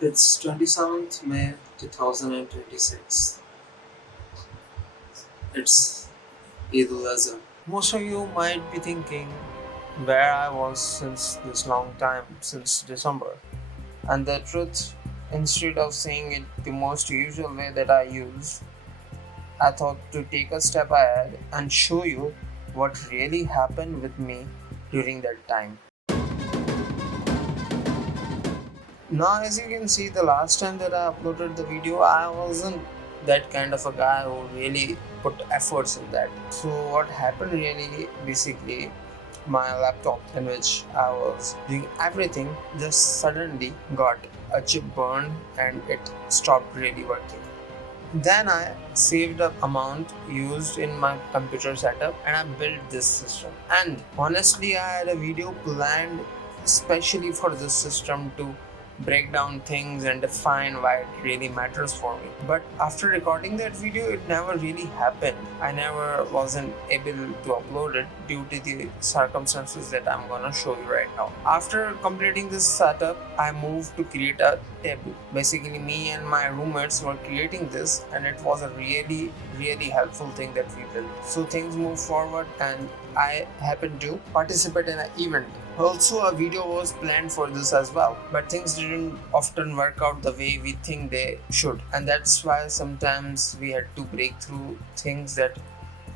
It's 27th May 2026. It's Eid Al-Adha. Most of you might be thinking where I was since this long time, since December. And the truth, instead of saying it the most usual way that I use, I thought to take a step ahead and show you what really happened with me during that time. Now, as you can see, the last time that I uploaded the video, I wasn't that kind of a guy who really put efforts in that. So, what happened really, basically, my laptop in which I was doing everything just suddenly got a chip burned and it stopped really working. Then I saved up amount used in my computer setup and I built this system. And honestly, I had a video planned especially for this system to break down things and define why it really matters for me. But after recording that video, it never really happened. I never wasn't able to upload it due to the circumstances that I'm gonna show you right now. After completing this setup, I moved to create a table. Basically, me and my roommates were creating this and it was a really helpful thing that we built. So things moved forward and I happened to participate in an event. Also, a video was planned for this as well, but things didn't often work out the way we think they should, and that's why sometimes we had to break through things that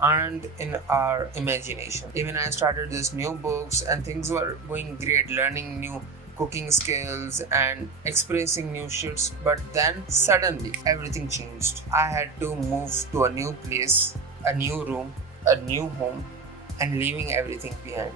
aren't in our imagination. Even I started these new books and things were going great, learning new cooking skills and expressing new shits, but then suddenly everything changed. I had to move to a new place, a new room, a new home, and leaving everything behind.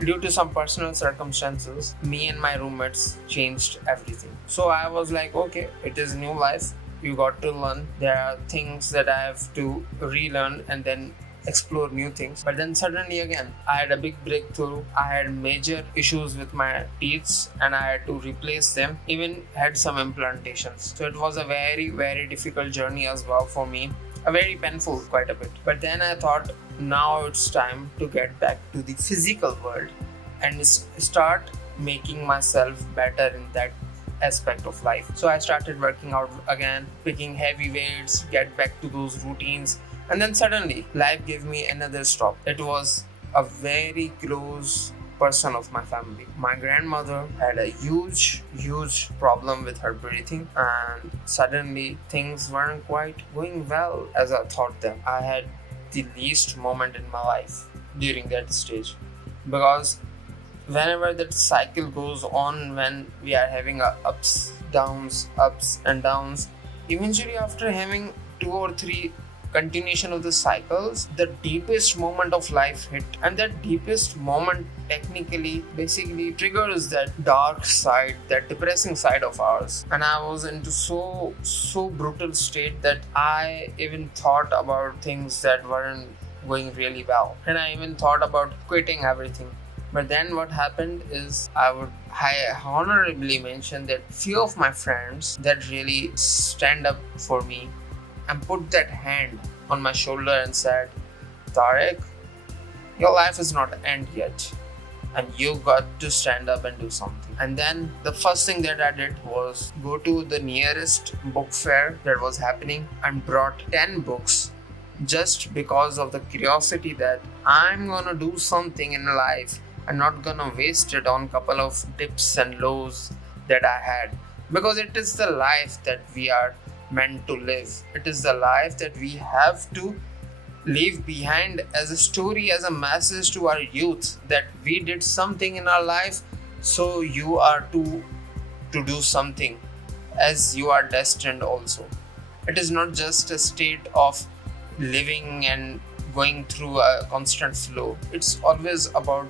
Due to some personal circumstances, me and my roommates changed everything. So I was like, okay, it is new life. You got to learn. There are things that I have to relearn and then explore new things. But then suddenly again, I had a big breakthrough. I had major issues with my teeth and I had to replace them. Even had some implantations. So it was a very difficult journey as well for me. A very painful quite a bit. But then I thought, now it's time to get back to the physical world and start making myself better in that aspect of life. So I started working out again, picking heavy weights, get back to those routines, and then suddenly life gave me another stop. It was a very close person of my family. My grandmother had a huge problem with her breathing, and suddenly things weren't quite going well as I thought them. I had the least moment in my life during that stage, because whenever that cycle goes on, when we are having ups and downs, eventually after having 2 or 3 continuation of the cycles, the deepest moment of life hit, and that deepest moment technically basically triggers that dark side, that depressing side of ours. And I was into so brutal state that I even thought about things that weren't going really well, and I even thought about quitting everything. But then what happened is I honorably mention that few of my friends that really stand up for me and put that hand on my shoulder and said, Tariq, your life is not end yet and you got to stand up and do something. And then the first thing that I did was go to the nearest book fair that was happening and brought 10 books, just because of the curiosity that I'm gonna do something in life and not gonna waste it on couple of dips and lows that I had, because it is the life that we are meant to live. It is the life that we have to leave behind as a story, as a message to our youth, that we did something in our life, so you are to do something as you are destined also. It is not just a state of living and going through a constant flow. It's always about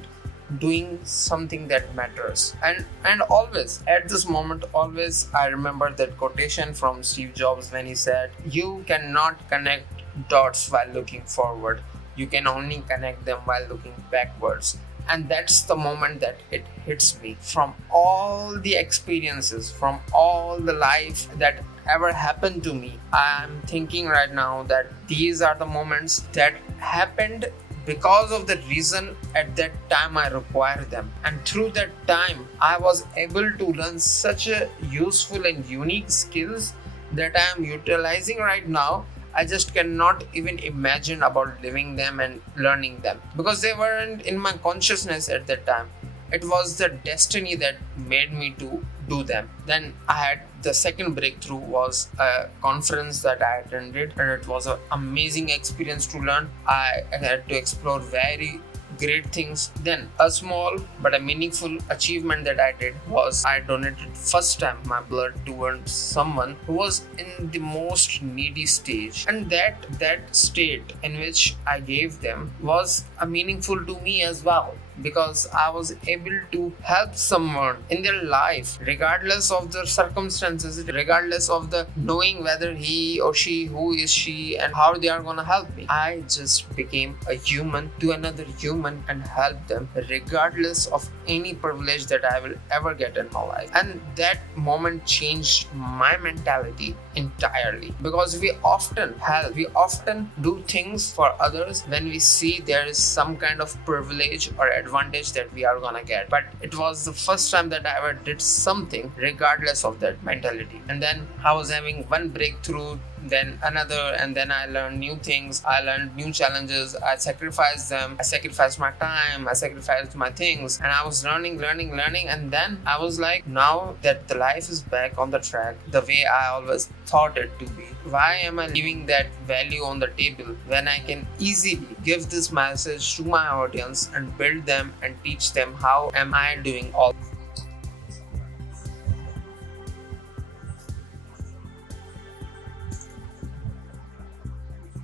doing something that matters. And always at this moment, always I remember that quotation from Steve Jobs when he said, you cannot connect dots while looking forward, you can only connect them while looking backwards. And that's the moment that it hits me. From all the experiences, from all the life that ever happened to me, I'm thinking right now that these are the moments that happened because of the reason at that time I required them. And through that time, I was able to learn such a useful and unique skills that I am utilizing right now. I just cannot even imagine about living them and learning them because they weren't in my consciousness at that time. It was the destiny that made me to do them. Then I had the second breakthrough was a conference that I attended, and it was an amazing experience to learn. I had to explore very great things. Then a small but a meaningful achievement that I did was I donated first time my blood towards someone who was in the most needy stage, and that state in which I gave them was meaningful to me as well, because I was able to help someone in their life regardless of the circumstances, regardless of the knowing whether he or she, who is she and how they are gonna help me. I just became a human to another human and helped them regardless of any privilege that I will ever get in my life. And that moment changed my mentality entirely, because we often do things for others when we see there is some kind of privilege or advantage that we are gonna get. But it was the first time that I ever did something regardless of that mentality. And then I was having one breakthrough, then another, and then I learned new things. I learned new challenges. I sacrificed them. I sacrificed my time. I sacrificed my things, and I was learning. And then I was like, now that the life is back on the track, the way I always thought it to be, why am I leaving that value on the table when I can easily give this message to my audience and build them and teach them how am I doing all.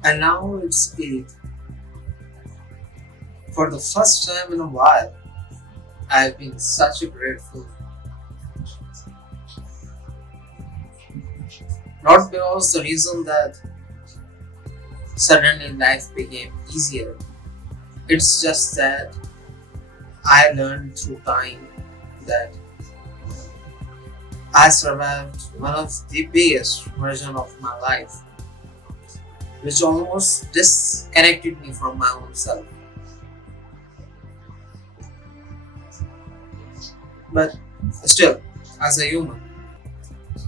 And now it's Eid. For the first time in a while, I've been such a grateful. Not because the reason that suddenly life became easier. It's just that I learned through time that I survived one of the biggest version of my life, which almost disconnected me from my own self. But still, as a human,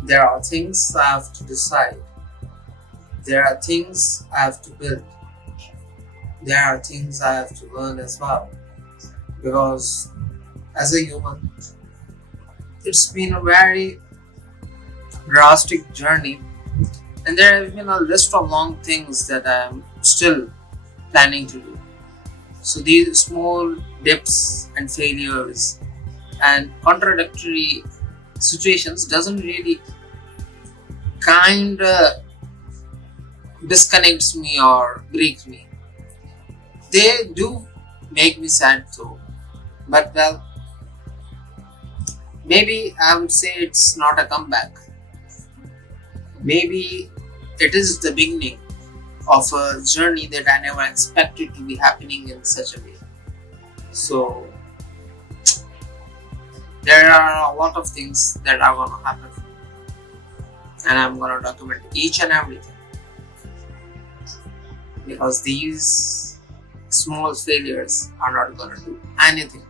there are things I have to decide. There are things I have to build. There are things I have to learn as well. Because as a human, it's been a very drastic journey, and there have been a list of long things that I am still planning to do. So these small dips and failures and contradictory situations doesn't really kinda disconnects me or breaks me. They do make me sad though. But well, maybe I would say it's not a comeback. Maybe it is the beginning of a journey that I never expected to be happening in such a way. So there are a lot of things that are gonna happen, and I'm gonna document each and everything, because these small failures are not gonna do anything